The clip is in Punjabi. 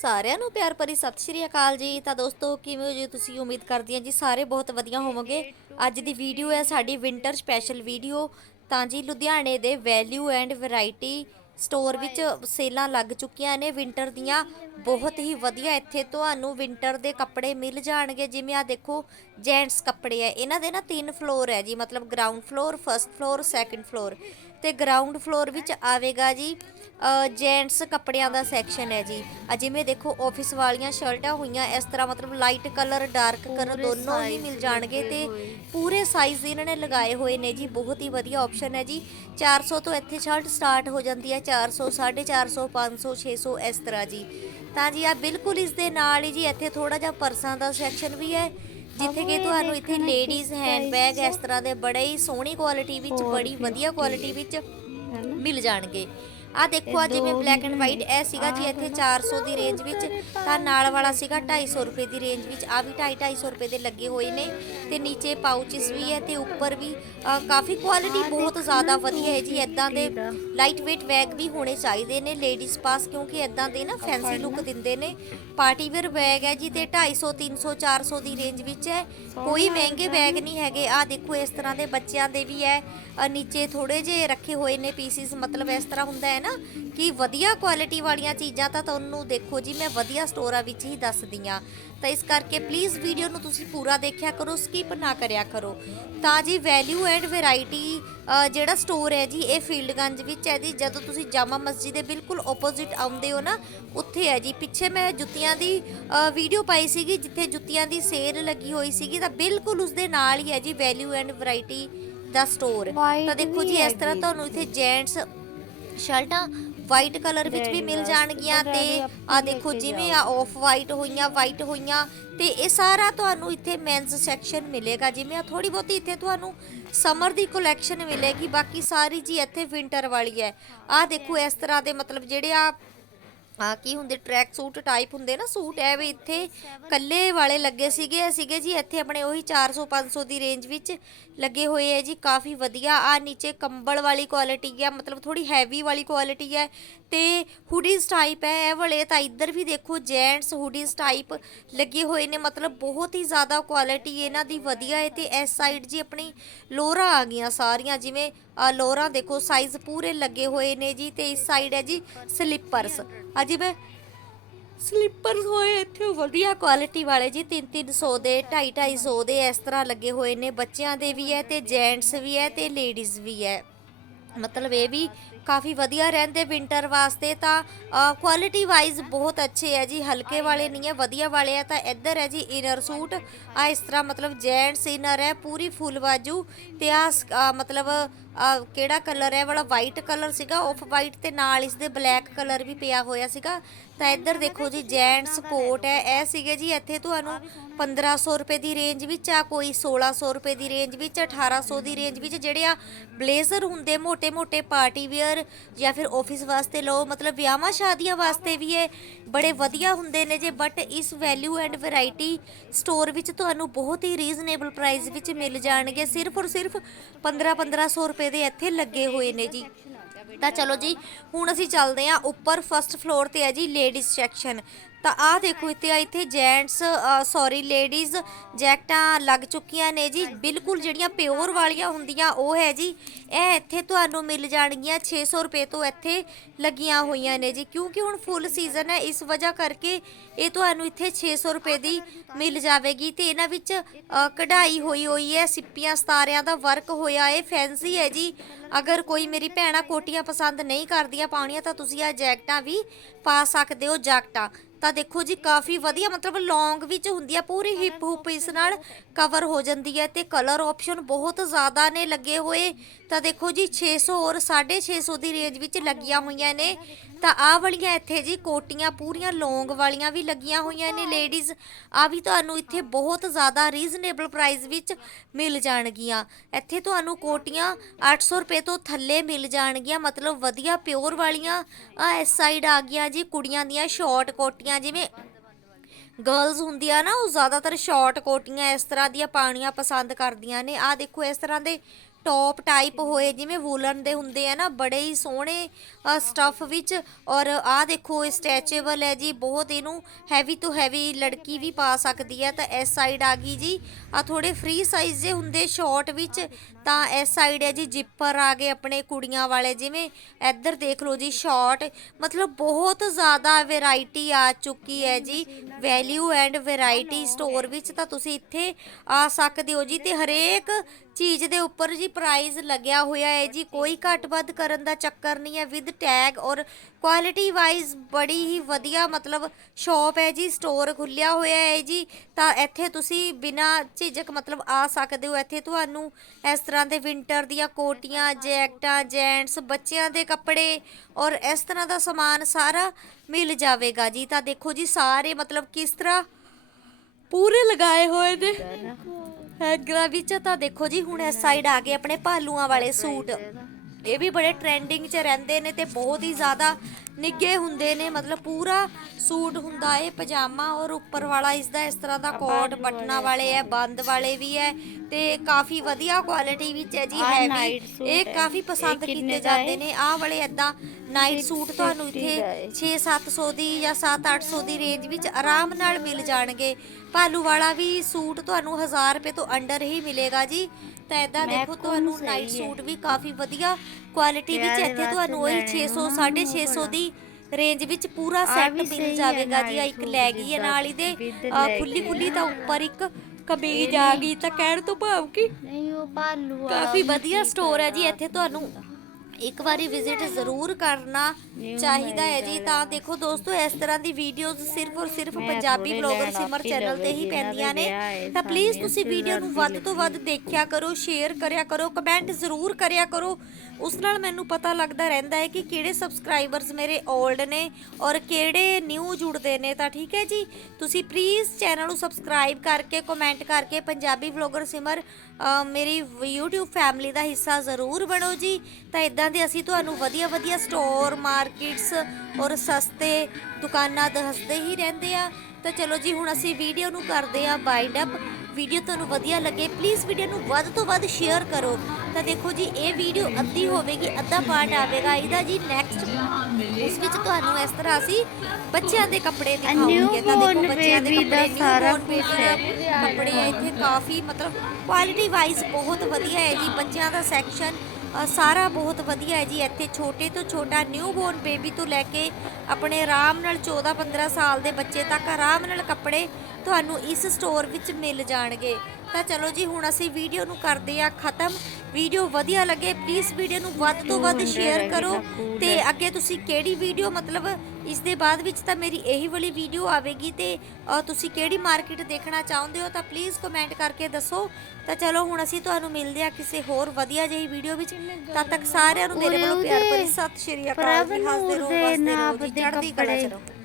ਸਾਰਿਆਂ ਨੂੰ ਪਿਆਰ ਭਰੀ ਸਤਿ ਸ਼੍ਰੀ ਅਕਾਲ ਜੀ। ਤਾਂ ਦੋਸਤੋ, ਕਿਵੇਂ ਹੋ ਜੀ ਤੁਸੀਂ? ਉਮੀਦ ਕਰਦੀ ਹਾਂ ਜੀ ਸਾਰੇ ਬਹੁਤ ਵਧੀਆ ਹੋਵੋਗੇ। ਅੱਜ ਦੀ ਵੀਡੀਓ ਹੈ ਸਾਡੀ ਵਿੰਟਰ ਸਪੈਸ਼ਲ ਵੀਡੀਓ ਤਾਂ ਜੀ, ਲੁਧਿਆਣੇ ਦੇ ਵੈਲਿਊ ਐਂਡ ਵੈਰਾਈਟੀ ਸਟੋਰ ਵਿੱਚ ਸੇਲਾਂ ਲੱਗ ਚੁੱਕੀਆਂ ਨੇ ਵਿੰਟਰ ਦੀਆਂ ਬਹੁਤ ਹੀ ਵਧੀਆ ਇੱਥੇ ਤੁਹਾਨੂੰ ਵਿੰਟਰ ਦੇ ਕੱਪੜੇ ਮਿਲ ਜਾਣਗੇ। ਜਿਵੇਂ ਆ ਦੇਖੋ ਜੈਂਟਸ ਕੱਪੜੇ ਹੈ ਇਹਨਾਂ ਦੇ ਨਾ ਤਿੰਨ ਫਲੋਰ ਹੈ ਜੀ ਮਤਲਬ ground floor first floor second floor ਤੇ ਗਰਾਊਂਡ ਫਲੋਰ ਵਿੱਚ ਆਵੇਗਾ ਜੀ ਜੈਂਟਸ ਕੱਪੜਿਆਂ ਦਾ ਸੈਕਸ਼ਨ ਹੈ ਜੀ। ਆ ਜਿਵੇਂ ਦੇਖੋ ਆਫਿਸ ਵਾਲੀਆਂ ਸ਼ਰਟਾਂ ਹੋਈਆਂ ਇਸ ਤਰ੍ਹਾਂ ਮਤਲਬ ਲਾਈਟ ਕਲਰ ਡਾਰਕ ਕਲਰ ਦੋਨੋਂ ਹੀ ਮਿਲ ਜਾਣਗੇ ਤੇ ਪੂਰੇ ਸਾਈਜ਼ ਇਹਨਾਂ ਨੇ ਲਗਾਏ ਹੋਏ ਨੇ ਜੀ ਬਹੁਤ ਹੀ ਵਧੀਆ ਆਪਸ਼ਨ ਹੈ ਜੀ। 400 ਤੋਂ ਇੱਥੇ ਸ਼ਰਟ ਸਟਾਰਟ ਹੋ ਜਾਂਦੀ ਹੈ 400 450 500 600 ਇਸ ਤਰ੍ਹਾਂ ਜੀ। ਤਾਂ ਜੀ ਆ ਬਿਲਕੁਲ ਇਸ ਦੇ ਨਾਲ ਹੀ ਜੀ ਇੱਥੇ ਥੋੜਾ ਜਿਹਾ ਪਰਸਾਂ ਦਾ ਸੈਕਸ਼ਨ ਵੀ ਹੈ ਜਿੱਥੇ ਕਿ ਤੁਹਾਨੂੰ ਇੱਥੇ ਲੇਡੀਜ਼ ਹੈਂਡਬੈਗ ਇਸ ਤਰ੍ਹਾਂ ਦੇ ਬੜੇ ਹੀ ਸੋਹਣੀ ਕੁਆਲਿਟੀ ਵਿੱਚ ਬੜੀ ਵਧੀਆ ਕੁਆਲਿਟੀ ਵਿੱਚ ਮਿਲ ਜਾਣਗੇ। ਆ ਦੇਖੋ ਆ ਜਿਵੇਂ ਬਲੈਕ ਐਂਡ ਵਾਈਟ ਇਹ ਸੀਗਾ ਜੀ ਇੱਥੇ 400 ਦੀ ਰੇਂਜ ਵਿੱਚ ਤਾਂ ਨਾਲ ਵਾਲਾ ਸੀਗਾ 250 ਰੁਪਏ ਦੀ ਰੇਂਜ ਵਿੱਚ ਆ ਵੀ 250 250 ਰੁਪਏ ਦੇ ਲੱਗੇ ਹੋਏ ਨੇ। ਤੇ ਨੀਚੇ ਪਾਊਚਸ ਵੀ ਹੈ ਤੇ ਉੱਪਰ ਵੀ ਕਾਫੀ ਕੁਆਲਿਟੀ ਬਹੁਤ ਜ਼ਿਆਦਾ ਵਧੀਆ ਹੈ ਜੀ ਇਦਾਂ ਦੇ ਲਾਈਟ weight ਬੈਗ ਵੀ ਹੋਣੇ ਚਾਹੀਦੇ ਨੇ ਲੇਡੀਜ਼ ਪਾਸ ਕਿਉਂਕਿ ਇਦਾਂ ਦੇ ਨਾ ਫੈਂਸੀ ਲੁੱਕ ਦਿੰਦੇ ਨੇ। ਪਾਰਟੀ ਵੇਅਰ ਬੈਗ ਹੈ ਜੀ ਤੇ 250 300 400 ਦੀ ਰੇਂਜ ਵਿੱਚ ਹੈ। ਕੋਈ ਮਹਿੰਗੇ ਬੈਗ ਨਹੀਂ ਹੈਗੇ। ਆ ਦੇਖੋ ਇਸ ਤਰ੍ਹਾਂ ਦੇ ਬੱਚਿਆਂ ਦੇ ਵੀ ਹੈ। ਨੀਚੇ ਥੋੜੇ ਜਿਹੇ ਰੱਖੇ ਹੋਏ ਨੇ ਪੀਸਿਸ ਮਤਲਬ ਇਸ ਤਰ੍ਹਾਂ ਹੁੰਦਾ ਹੈ ਨਾ ਕਿ ਵਧੀਆ ਕੁਆਲਿਟੀ ਵਾਲੀਆਂ ਚੀਜ਼ਾਂ ਤਾਂ ਤੁਹਾਨੂੰ ਦੇਖੋ ਜੀ ਮੈਂ ਵਧੀਆ ਸਟੋਰਾਂ ਵਿੱਚ ਹੀ ਦੱਸਦੀ ਆ ਤਾਂ ਇਸ ਕਰਕੇ ਪਲੀਜ਼ ਵੀਡੀਓ ਨੂੰ ਤੁਸੀਂ ਪੂਰਾ ਦੇਖਿਆ ਕਰੋ ਸਕਿਪ ਨਾ ਕਰਿਆ ਕਰੋ। ਤਾਂ ਜੀ ਵੈਲਿਊ ਐਂਡ ਵੈਰਾਈਟੀ ਜਿਹੜਾ ਸਟੋਰ ਹੈ ਜੀ ਇਹ ਫੀਲਡਗੰਜ ਵਿੱਚ ਹੈ ਜੀ। ਜਦੋਂ ਤੁਸੀਂ ਜਾਮਾ ਮਸਜਿਦ ਦੇ ਬਿਲਕੁਲ ਆਪੋਜ਼ਿਟ ਆਉਂਦੇ ਹੋ ਨਾ ਉੱਥੇ ਹੈ ਜੀ। ਪਿੱਛੇ ਮੈਂ ਜੁੱਤੀਆਂ ਦੀ ਵੀਡੀਓ ਪਾਈ ਸੀਗੀ ਜਿੱਥੇ ਜੁੱਤੀਆਂ ਦੀ ਸੇਲ ਲੱਗੀ ਹੋਈ ਸੀਗੀ ਤਾਂ ਬਿਲਕੁਲ ਉਸ ਦੇ ਨਾਲ ਹੀ ਹੈ ਜੀ ਵੈਲਿਊ ਐਂਡ ਵੈਰਾਈਟੀ ਦਾ ਸਟੋਰ ਤਾਂ ਦੇਖੋ ਜੀ ਇਸ ਤਰ੍ਹਾਂ। ਤੁਹਾਨੂੰ ਇੱਥੇ ਜੈਂਟਸ ਸ਼ਰਟਾਂ ਵਾਈਟ ਕਲਰ ਵਿੱਚ ਵੀ ਮਿਲ ਜਾਣਗੀਆਂ ਤੇ ਆ ਦੇਖੋ ਜਿਵੇਂ ਆ ਆਫ ਵਾਈਟ ਹੋਈਆਂ ਵਾਈਟ ਹੋਈਆਂ ਤੇ ਇਹ ਸਾਰਾ ਤੁਹਾਨੂੰ ਇੱਥੇ ਮੈਨਸ ਸੈਕਸ਼ਨ ਮਿਲੇਗਾ। ਜਿਵੇਂ ਆ ਥੋੜੀ ਬਹੁਤੀ ਇੱਥੇ ਤੁਹਾਨੂੰ ਸਮਰ ਦੀ ਕਲੈਕਸ਼ਨ ਮਿਲੇਗੀ ਬਾਕੀ ਸਾਰੀ ਜੀ ਇੱਥੇ ਵਿੰਟਰ ਵਾਲੀ ਹੈ। ਆ ਦੇਖੋ ਇਸ ਤਰ੍ਹਾਂ ਦੇ ਮਤਲਬ ਜਿਹੜੇ ਆ ਆ ਕੀ ਹੁੰਦੇ ਟਰੈਕ ਸੂਟ ਟਾਈਪ ਹੁੰਦੇ ਨਾ ਸੂਟ ਐ ਵੀ ਇੱਥੇ ਕੱਲੇ ਵਾਲੇ ਲੱਗੇ ਸੀਗੇ ਸੀਗੇ ਜੀ, ਇੱਥੇ ਆਪਣੇ ਉਹੀ 400 500 ਦੀ ਰੇਂਜ ਵਿੱਚ ਲੱਗੇ ਹੋਏ ਹੈ ਜੀ, ਕਾਫੀ ਵਧੀਆ। ਆ ਨੀਚੇ ਕੰਬਲ ਵਾਲੀ ਕੁਆਲਿਟੀ ਹੈ ਮਤਲਬ ਥੋੜੀ ਹੈਵੀ ਵਾਲੀ ਕੁਆਲਿਟੀ ਹੈ ਤੇ ਹੁਡੀਜ਼ ਟਾਈਪ ਹੈ ਇਹ ਵਾਲੇ ਤਾਂ ਇੱਧਰ ਵੀ ਦੇਖੋ ਜੈਂਟਸ ਹੁਡੀਜ਼ ਟਾਈਪ ਲੱਗੇ ਹੋਏ ਨੇ, ਮਤਲਬ ਬਹੁਤ ਹੀ ਜ਼ਿਆਦਾ ਕੁਆਲਿਟੀ ਇਹਨਾਂ ਦੀ ਵਧੀਆ ਹੈ ਤੇ ਇਸ ਸਾਈਡ ਜੀ ਆਪਣੀ ਲੋਰਾ ਆ ਗਈਆਂ ਸਾਰੀਆਂ, ਜਿਵੇਂ ਲੋਰਾ ਦੇਖੋ ਸਾਈਜ਼ ਪੂਰੇ ਲੱਗੇ ਹੋਏ ਨੇ ਜੀ ਤੇ ਇਸ ਸਾਈਡ ਹੈ ਜੀ ਸਲੀਪਰਸ ਆ ਜਿਵੇਂ ਸਲੀਪਰਸ ਹੋਏ ਇੱਥੇ ਵਧੀਆ ਕੁਆਲਿਟੀ ਵਾਲੇ ਜੀ 3-300 ਦੇ 2-250 ਦੇ ਇਸ ਤਰ੍ਹਾਂ ਲੱਗੇ ਹੋਏ ਨੇ। ਬੱਚਿਆਂ ਦੇ ਵੀ ਹੈ ਤੇ ਜੈਂਟਸ ਵੀ ਹੈ ਤੇ ਲੇਡੀਜ਼ ਵੀ ਹੈ। ਮਤਲਬ ਇਹ ਵੀ ਕਾਫੀ ਵਧੀਆ ਰਹਿੰਦੇ ਵਿੰਟਰ ਵਾਸਤੇ ਤਾਂ ਕੁਆਲਿਟੀ ਵਾਈਜ਼ ਬਹੁਤ ਅੱਛੇ ਹੈ ਜੀ, ਹਲਕੇ ਵਾਲੇ ਨਹੀਂ ਹੈ, ਵਧੀਆ ਵਾਲੇ ਹੈ ਤਾਂ ਇੱਧਰ ਹੈ ਜੀ ਇਨਰ ਸੂਟ ਆ ਇਸ ਤਰ੍ਹਾਂ ਮਤਲਬ ਜੈਂਟਸ ਇਨਰ ਹੈ, ਪੂਰੀ ਫੁੱਲ ਬਾਜੂ ਤੇ ਆ ਮਤਲਬ ਕਿਹੜਾ ਕਲਰ ਹੈ? ਵਾਲਾ ਵਾਈਟ ਕਲਰ ਸੀਗਾ। ਆਫ ਵਾਈਟ ਤੇ ਨਾਲ ਇਸ ਦੇ ਬਲੈਕ ਕਲਰ ਵੀ ਪਿਆ ਹੋਇਆ ਸੀਗਾ। ਤਾਂ ਇੱਧਰ ਦੇਖੋ ਜੀ ਜੈਂਟਸ ਕੋਟ ਹੈ। ਇਹ ਸੀਗੇ ਜੀ, ਇੱਥੇ ਤੁਹਾਨੂੰ 1500 ਰੁਪਏ ਦੀ ਰੇਂਜ ਵਿੱਚ ਆ, ਕੋਈ 1600 ਰੁਪਏ ਦੀ ਰੇਂਜ ਵਿੱਚ 1800 ਦੀ ਰੇਂਜ ਵਿੱਚ ਜਿਹੜੇ ਆ ਬਲੇਜ਼ਰ ਹੁੰਦੇ ਮੋٹے-ਮੋٹے ਪਾਰਟੀ ਵੇਅਰ ਜਾਂ ਫਿਰ ਆਫਿਸ ਵਾਸਤੇ ਲਓ, ਮਤਲਬ ਵਿਆਹਾਂ ਸ਼ਾਦੀਆਂ ਵਾਸਤੇ ਵੀ ਇਹ ਬੜੇ ਵਧੀਆ ਹੁੰਦੇ ਨੇ ਜੇ ਬਟ ਇਸ ਵੈਲਿਊ ਐਂਡ ਵੈਰਾਈਟੀ ਸਟੋਰ ਵਿੱਚ ਤੁਹਾਨੂੰ ਬਹੁਤ ਹੀ ਰੀਜ਼ਨੇਬਲ ਪ੍ਰਾਈਸ ਵਿੱਚ ਮਿਲ ਜਾਣਗੇ। ਸਿਰਫ ਔਰ ਸਿਰਫ 15-1500 ਰੁਪਏ ਦੇ ਇੱਥੇ ਲੱਗੇ ਹੋਏ ਨੇ ਜੀ। ਤਾਂ ਚਲੋ ਜੀ, ਹੁਣ ਅਸੀਂ ਚੱਲਦੇ ਹਾਂ ਉੱਪਰ ਫਰਸਟ ਫਲੋਰ ਤੇ ਹੈ ਜੀ ਲੇਡੀਜ਼ ਸੈਕਸ਼ਨ ਤਾਂ ਆਹ ਦੇਖੋ ਇੱਥੇ ਇੱਥੇ ਜੈਂਟਸ ਸੌਰੀ ਲੇਡੀਜ਼ ਜੈਕਟਾਂ ਲੱਗ ਚੁੱਕੀਆਂ ਨੇ ਜੀ। ਬਿਲਕੁਲ ਜਿਹੜੀਆਂ ਪਿਓਰ ਵਾਲੀਆਂ ਹੁੰਦੀਆਂ, ਉਹ ਹੈ ਜੀ। ਇਹ ਇੱਥੇ ਤੁਹਾਨੂੰ ਮਿਲ ਜਾਣਗੀਆਂ 600 ਰੁਪਏ ਤੋਂ ਇੱਥੇ ਲੱਗੀਆਂ ਹੋਈਆਂ ਨੇ ਜੀ। ਕਿਉਂਕਿ ਹੁਣ ਫੁੱਲ ਸੀਜ਼ਨ ਹੈ, ਇਸ ਵਜ੍ਹਾ ਕਰਕੇ ਇਹ ਤੁਹਾਨੂੰ ਇੱਥੇ 600 ਰੁਪਏ ਦੀ ਮਿਲ ਜਾਵੇਗੀ। ਤੇ ਇਹਨਾਂ ਵਿੱਚ ਕਢਾਈ ਹੋਈ ਹੋਈ ਹੈ, ਸਿੱਪੀਆਂ, ਸਤਾਰਿਆਂ ਦਾ ਵਰਕ ਹੋਇਆ ਹੈ ਫੈਂਸੀ ਹੈ ਜੀ। ਅਗਰ ਕੋਈ ਮੇਰੀ ਭੈਣਾ ਕੋਟੀਆਂ ਪਸੰਦ ਨਹੀਂ ਕਰਦੀਆਂ ਪਾਉਣੀਆਂ, ਤਾਂ ਤੁਸੀਂ ਆ ਜੈਕਟਾਂ ਵੀ ਪਾ ਸਕਦੇ ਹੋ, ਜੈਕਟਾਂ। ਤਾਂ ਦੇਖੋ ਜੀ, ਕਾਫੀ ਵਧੀਆ, ਮਤਲਬ ਲੌਂਗ ਵਿੱਚ ਹੁੰਦੀ ਆ, ਪੂਰੀ ਹਿਪ ਹੁਪ ਇਸ ਨਾਲ ਕਵਰ ਹੋ ਜਾਂਦੀ ਹੈ ਤੇ ਕਲਰ ਆਪਸ਼ਨ ਬਹੁਤ ਜ਼ਿਆਦਾ ਨੇ ਲੱਗੇ ਹੋਏ। ਤਾਂ ਦੇਖੋ ਜੀ 600 ਔਰ 650 ਦੀ ਰੇਂਜ ਵਿੱਚ ਲੱਗੀਆਂ ਹੋਈਆਂ ਨੇ। ਤਾਂ ਆਹ ਵਾਲੀਆਂ ਇੱਥੇ ਜੀ, ਕੋਟੀਆਂ ਪੂਰੀਆਂ ਲੌਂਗ ਵਾਲੀਆਂ ਵੀ ਲੱਗੀਆਂ ਹੋਈਆਂ ਨੇ ਲੇਡੀਜ਼ ਆ ਵੀ ਤੁਹਾਨੂੰ ਇੱਥੇ ਬਹੁਤ ਜ਼ਿਆਦਾ ਰੀਜ਼ਨੇਬਲ ਪ੍ਰਾਈਸ ਵਿੱਚ ਮਿਲ ਜਾਣਗੀਆਂ। ਇੱਥੇ ਤੁਹਾਨੂੰ ਕੋਟੀਆਂ 800 ਰੁਪਏ ਤੋਂ ਥੱਲੇ ਮਿਲ ਜਾਣਗੀਆਂ, ਮਤਲਬ ਵਧੀਆ ਪਿਓਰ ਵਾਲੀਆਂ। ਆ ਇਸ ਸਾਈਡ ਆ ਗਈਆਂ ਜੀ ਕੁੜੀਆਂ ਦੀਆਂ ਸ਼ਾਰਟ ਕੋਟੀਆਂ ਜਿਵੇਂ ਗਰਲਸ ਹੁੰਦੀਆਂ ਨਾ, ਉਹ ਜ਼ਿਆਦਾਤਰ ਸ਼ਾਰਟ ਕੋਟੀਆਂ ਇਸ ਤਰ੍ਹਾਂ ਦੀਆਂ ਪਾਣੀਆਂ ਪਸੰਦ ਕਰਦੀਆਂ ਨੇ। ਆ ਦੇਖੋ, ਇਸ ਤਰ੍ਹਾਂ ਦੇ ਟੌਪ ਟਾਈਪ ਹੋਏ, ਜਿਵੇਂ ਵੂਲਨ ਦੇ ਹੁੰਦੇ ਆ ਨਾ, ਬੜੇ ਹੀ ਸੋਹਣੇ ਸਟਫ ਵਿੱਚ। ਔਰ ਆਹ ਦੇਖੋ, ਇਹ ਸਟੈਚੇਬਲ ਹੈ ਜੀ, ਬਹੁਤ ਇਹਨੂੰ ਹੈਵੀ ਤੋਂ ਹੈਵੀ ਲੜਕੀ ਵੀ ਪਾ ਸਕਦੀ ਹੈ ਤਾਂ ਇਸ ਸਾਈਡ ਆ ਗਈ ਜੀ। ਆ ਥੋੜੇ ਫ੍ਰੀ ਸਾਈਜ਼ ਦੇ ਹੁੰਦੇ ਸ਼ਾਰਟ ਵਿੱਚ, ਤਾਂ ਇਸ ਸਾਈਡ ਹੈ ਜੀ ਜਿੱਪਰ ਆ ਗਏ ਆਪਣੇ ਕੁੜੀਆਂ ਵਾਲੇ, ਜਿਵੇਂ ਇੱਧਰ ਦੇਖ ਲਓ ਜੀ ਸ਼ਾਰਟ ਮਤਲਬ ਬਹੁਤ ਜ਼ਿਆਦਾ ਵੈਰਾਈਟੀ ਆ ਚੁੱਕੀ ਹੈ ਜੀ ਵੈਲਿਊ ਐਂਡ ਵੈਰਾਈਟੀ ਸਟੋਰ ਵਿੱਚ, ਤਾਂ ਤੁਸੀਂ ਇੱਥੇ ਆ ਸਕਦੇ ਹੋ ਜੀ, ਤੇ ਹਰੇਕ ਚੀਜ਼ ਦੇ ਉੱਪਰ ਜੀ ਪ੍ਰਾਈਸ ਲੱਗਿਆ ਹੋਇਆ ਹੈ ਜੀ। ਕੋਈ ਘੱਟ ਵੱਧ ਕਰਨ ਦਾ ਚੱਕਰ ਨਹੀਂ ਹੈ। ਵਿਦ ਟੈਗ ਔਰ ਕੁਆਲਿਟੀ ਵਾਈਜ਼ ਬੜੀ ਹੀ ਵਧੀਆ ਮਤਲਬ ਸ਼ਾਪ ਹੈ ਜੀ। ਸਟੋਰ ਖੁੱਲਿਆ ਹੋਇਆ ਹੈ ਜੀ। ਤਾਂ ਇੱਥੇ ਤੁਸੀਂ ਬਿਨਾ ਝਿਜਕ ਮਤਲਬ ਆ ਸਕਦੇ ਹੋ। ਇੱਥੇ ਤੁਹਾਨੂੰ ਇਸ ਤਰ੍ਹਾਂ ਦੇ ਵਿੰਟਰ ਦੀਆਂ ਕੋਟੀਆਂ ਜੈਕਟਾਂ ਜੈਂਟਸ ਬੱਚਿਆਂ ਦੇ ਕੱਪੜੇ ਔਰ ਇਸ ਤਰ੍ਹਾਂ ਦਾ ਸਮਾਨ ਸਾਰਾ ਮਿਲ ਜਾਵੇਗਾ ਜੀ। ਤਾਂ ਦੇਖੋ ਜੀ ਸਾਰੇ ਮਤਲਬ ਕਿਸ ਤਰ੍ਹਾਂ ਪੂਰੇ ਲਗਾਏ ਹੋਏ ਨੇ। ਹੈਂਗਰਾਂ ਵਿੱਚ ਤਾਂ ਦੇਖੋ ਜੀ ਹੁਣ ਇਸ ਸਾਈਡ ਆ ਗਏ ਆਪਣੇ ਭਾਲੂਆਂ ਵਾਲੇ ਸੂਟ। ਇਹ ਵੀ ਬੜੇ ਟ੍ਰੈਂਡਿੰਗ 'ਚ ਰਹਿੰਦੇ ਨੇ ਤੇ ਬਹੁਤ ਹੀ ਜ਼ਿਆਦਾ ਨਿੱਗੇ ਹੁੰਦੇ ਨੇ ਮਤਲਬ ਪੂਰਾ ਸੂਟ ਹੁੰਦਾ ਏ ਪਜਾਮਾ ਔਰ ਉੱਪਰ ਵਾਲਾ ਇਸ ਦਾ ਇਸ ਤਰ੍ਹਾਂ ਦਾ ਕੋਟ ਬਟਨਾ ਵਾਲੇ ਹੈ ਬੰਦ ਵਾਲੇ ਵੀ ਹੈ ਤੇ ਕਾਫੀ ਵਧੀਆ ਕੁਆਲਿਟੀ ਵਿੱਚ ਹੈ ਜੀ ਹੈਵੀ ਇਹ। ਕਾਫੀ ਪਸੰਦ ਕੀਤੇ ਜਾਂਦੇ? ਨੇ ਆਹ ਵਾਲੇ ਐਦਾਂ ਨਾਈਟ ਸੂਟ ਤੁਹਾਨੂੰ 650 ਇੱਥੇ ਦਾ ਹੈ। 6-700 ਦੀ ਜਾਂ 7-800 ਦੀ ਰੇਂਜ ਵਿੱਚ ਆਰਾਮ ਨਾਲ ਮਿਲ ਜਾਣਗੇ ਭਾਲੂ ਵਾਲਾ ਵੀ ਸੂਟ ਤੁਹਾਨੂੰ 1000 ਰੁਪਏ ਤੋਂ ਅੰਡਰ ਹੀ ਮਿਲੇਗਾ ਜੀ ਤਾਂ ਇਦਾਂ ਦੇਖੋ ਤੁਹਾਨੂੰ ਨਾਈਟ ਹੈ? ਸੂਟ ਵੀ ਕਾਫੀ ਵਧੀਆ ਕੁਆਲਿਟੀ ਵਿੱਚ ਇੱਥੇ ਤੁਹਾਨੂੰ ਉਹੀ ਲੈਣੇ 600 ਹੋਣ 650 ਦੀ ਰੇਂਜ ਵਿੱਚ ਪੂਰਾ ਸੈੱਟ ਮਿਲ ਹੈ ਜਾਵੇਗਾ ਜੀ ਆ ਇੱਕ ਲੈ ਗਈ ਹੈ ਨਾਲ ਇਹਦੇ with ਖੁੱਲੀ ਤਾਂ ਉੱਪਰ ਇੱਕ ਕਮੀਜ਼ ਆ ਗਈ ਤਾਂ ਕਹਿਣ ਤੋਂ ਭਾਵ ਕਿ ਨਹੀਂ ਉਹ ਭਾਲੂ ਵਾਲਾ ਕਾਫੀ ਵਧੀਆ ਸਟੋਰ ਹੈ ਜੀ ਆ। ਇੱਥੇ ਤੁਹਾਨੂੰ ਇੱਕ ਵਾਰੀ ਵਿਜ਼ਿਟ ਜ਼ਰੂਰ ਕਰਨਾ ਚਾਹੀਦਾ ਹੈ ਜੀ। ਤਾਂ ਦੇਖੋ ਦੋਸਤੋ ਇਸ ਤਰ੍ਹਾਂ ਦੀ ਵੀਡੀਓਜ਼ ਸਿਰਫ ਔਰ ਸਿਰਫ ਪੰਜਾਬੀ ਬਲੌਗਰ ਸਿਮਰ ਚੈਨਲ ਤੇ ਹੀ ਪੈਂਦੀਆਂ ਨੇ। ਤਾਂ ਪਲੀਜ਼ ਤੁਸੀਂ ਵੀਡੀਓ ਨੂੰ ਵੱਧ ਤੋਂ ਵੱਧ ਦੇਖਿਆ ਕਰੋ ਸ਼ੇਅਰ ਕਰਿਆ ਕਰੋ ਕਮੈਂਟ ਜ਼ਰੂਰ ਕਰਿਆ ਕਰੋ। ਉਸ ਨਾਲ ਮੈਨੂੰ ਪਤਾ ਲੱਗਦਾ ਰਹਿੰਦਾ ਹੈ ਕਿ ਕਿਹੜੇ ਸਬਸਕ੍ਰਾਈਬਰਸ ਮੇਰੇ 올ਡ ਨੇ ਔਰ ਕਿਹੜੇ ਨਿਊ ਜੁੜਦੇ ਨੇ। ਤਾਂ ਠੀਕ ਹੈ ਜੀ? ਤੁਸੀਂ ਪਲੀਜ਼ ਚੈਨਲ ਨੂੰ ਸਬਸਕ੍ਰਾਈਬ ਕਰਕੇ ਕਮੈਂਟ ਕਰਕੇ ਪੰਜਾਬੀ ਵਲੌਗਰ ਸਿਮਰ ਮੇਰੀ YouTube ਫੈਮਿਲੀ ਦਾ ਹਿੱਸਾ ਜ਼ਰੂਰ ਬਣੋ ਜੀ। ਤਾਂ ਇਦਾਂ ਦੇ ਅਸੀਂ ਤੁਹਾਨੂੰ ਵਧੀਆ ਵਧੀਆ ਸਟੋਰ ਮਾਰਕੀਟਸ ਔਰ ਸਸਤੇ ਦੁਕਾਨਾਂ ਦੱਸਦੇ ਹੀ ਰਹਿੰਦੇ ਆ। ਤਾਂ ਚਲੋ ਜੀ ਹੁਣ ਅਸੀਂ ਵੀਡੀਓ ਨੂੰ ਕਰਦੇ ਆ ਬਾਈਂਡ ਅਪ ਵੀਡੀਓ ਤੁਹਾਨੂੰ ਵਧੀਆ ਲੱਗੇ ਪਲੀਜ਼ ਵੀਡੀਓ ਨੂੰ ਵੱਧ ਤੋਂ ਵੱਧ ਸ਼ੇਅਰ ਕਰੋ। ਤਾਂ ਦੇਖੋ ਜੀ ਇਹ ਵੀਡੀਓ ਅੱਧੀ ਹੋਵੇਗੀ ਅੱਧਾ ਪਾਰਟ ਆਵੇਗਾ। ਇਹਦਾ ਜੀ ਨੈਕਸਟ ਉਸ ਵਿੱਚ ਤੁਹਾਨੂੰ ਇਸ ਤਰ੍ਹਾਂ ਅਸੀਂ ਬੱਚਿਆਂ ਦੇ ਕੱਪੜੇ ਦਿਖਾਉਂਗੇ ਤਾਂ ਦੇਖੋ ਬੱਚਿਆਂ ਦੇ ਕੱਪੜੇ ਸਾਰਾ ਹੈ। ਕੱਪੜੇ ਇੱਥੇ ਕਾਫੀ ਮਤਲਬ ਕੁਆਲਿਟੀ ਵਾਈਜ਼ ਬਹੁਤ ਵਧੀਆ ਹੈ ਜੀ। ਬੱਚਿਆਂ ਦਾ ਸੈਕਸ਼ਨ ਸਾਰਾ ਬਹੁਤ ਵਧੀਆ ਹੈ ਜੀ, ਇੱਥੇ ਛੋਟੇ ਤੋਂ ਛੋਟਾ ਨਿਊ ਬੋਰਨ ਬੇਬੀ ਤੋਂ ਲੈ ਕੇ ਆਪਣੇ ਆਰਾਮ ਨਾਲ 14 15 ਸਾਲ ਦੇ ਬੱਚੇ ਤੱਕ ਆਰਾਮ ਨਾਲ ਕੱਪੜੇ ਤੁਹਾਨੂੰ ਇਸ ਸਟੋਰ ਵਿੱਚ ਮਿਲ ਜਾਣਗੇ। ਤਾਂ ਚਲੋ ਜੀ ਹੁਣ ਅਸੀਂ ਵੀਡੀਓ ਨੂੰ ਕਰਦੇ ਆ ਖਤਮ। ਵੀਡੀਓ ਵਧੀਆ ਲੱਗੇ ਪਲੀਜ਼ ਵੀਡੀਓ ਨੂੰ ਵੱਧ ਤੋਂ ਵੱਧ 200 ਸ਼ੇਅਰ ਕਰੋ। ਤੇ ਅੱਗੇ ਤੁਸੀਂ ਕਿਹੜੀ ਵੀਡੀਓ ਮਤਲਬ ਇਸ ਦੇ ਬਾਅਦ ਵਿੱਚ ਤਾਂ ਮੇਰੀ ਇਹੀ ਵਾਲੀ ਵੀਡੀਓ ਆਵੇਗੀ ਤੇ ਤੁਸੀਂ ਕਿਹੜੀ ਮਾਰਕੀਟ ਦੇਖਣਾ ਚਾਹੁੰਦੇ ਹੋ ਤਾਂ ਪਲੀਜ਼ ਕਮੈਂਟ ਕਰਕੇ ਦੱਸੋ। ਤਾਂ ਚਲੋ ਹੁਣ ਅਸੀਂ ਤੁਹਾਨੂੰ ਮਿਲਦੇ ਆ ਕਿਸੇ ਹੋਰ ਵਧੀਆ ਜਿਹੀ ਵੀਡੀਓ ਵਿੱਚ। ਤਦ ਤੱਕ ਸਾਰਿਆਂ ਨੂੰ ਮੇਰੇ ਵੱਲੋਂ ਪਿਆਰ ਭਰੀ ਸਤਿ ਸ਼੍ਰੀ ਅਕਾਲ ਹੱਸਦੇ ਰਹੋ ਵਸਦੇ ਰਹੋ ਚੜ੍ਹਦੀ ਕਲਾ ਚ ਕੱਪੜੇ ਰਹੋ।